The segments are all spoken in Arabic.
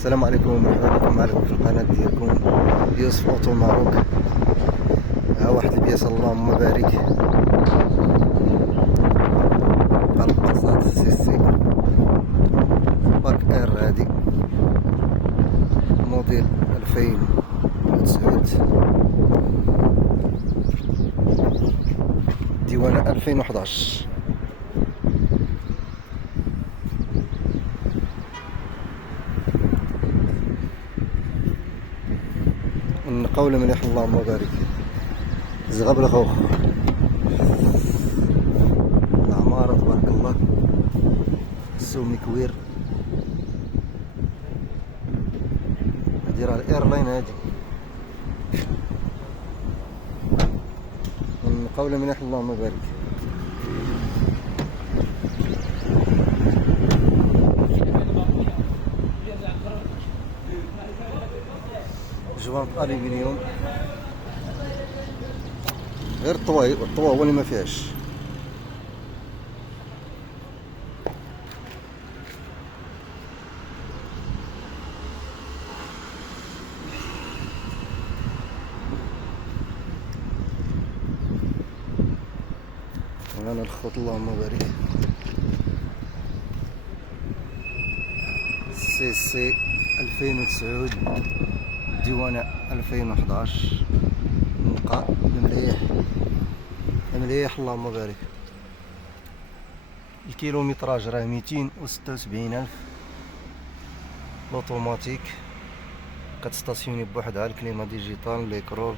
السلام عليكم، مرحبا بكم معكم في القناة ديالكم يوسف اوتو ماروك. ها واحد البياسة اللهم بارك، قلب بساط سي باك ار هادي موديل 2009 ديوانة 2011. النقاولة مليح اللهم بارك، زغب الخوخ، العمارة تبارك الله، السومي كوير. هادي راه الايرلاين هادي، النقاولة مليح اللهم بارك. جوانط الومنيوم، غير الطوا هو اللي ما فيهاش. هنا الخط اللهم بارك، سي 2009 ديوانة 2011. نقا مليح مليح اللهم بارك. الكيلومتراج راه 276,000. لوطوماتيك، كتستاسيوني بوحدها، الكليما ديجيتال، ليكرو،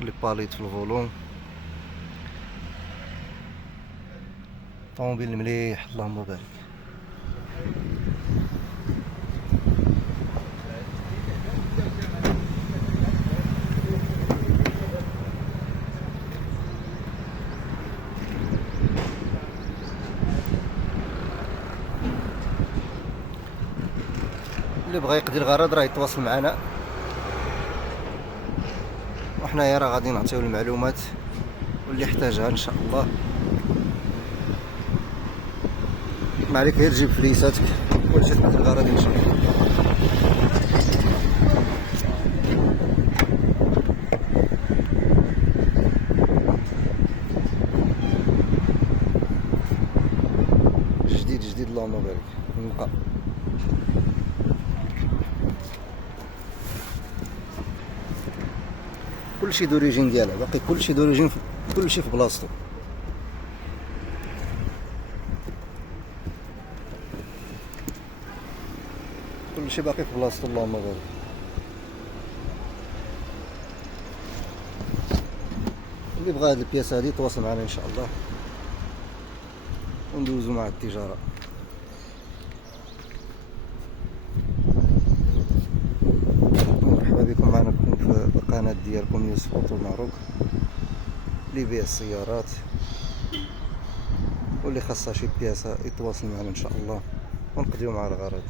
لي باليت في الفولوم. طوموبيل مليح اللهم بارك. اللي بغى يقضي الغرض راه يتواصل معنا، وحنايا راه غادي نعطيو المعلومات واللي يحتاجها ان شاء الله. ما عليك غير تجيب فليساتك وتجي تقضي الغرض ان شاء الله. جديد اللهم بارك. نلقى كلشي دوريجين ديالها، باقي كلشي دوريجين، كلشي في بلاصتو. كلشي باقي في بلاصتو اللهم بارك. اللي بغى هاد البياسة هادي تواصل معنا ان شاء الله وندوزو مع التجارة. مرحبا بكم معنا في القناة ديالكم يوسف اوتو ماروك، اللي يبيع السيارات واللي خاصها شي بياسة يتواصل معنا ان شاء الله ونقضيو مع الغرض.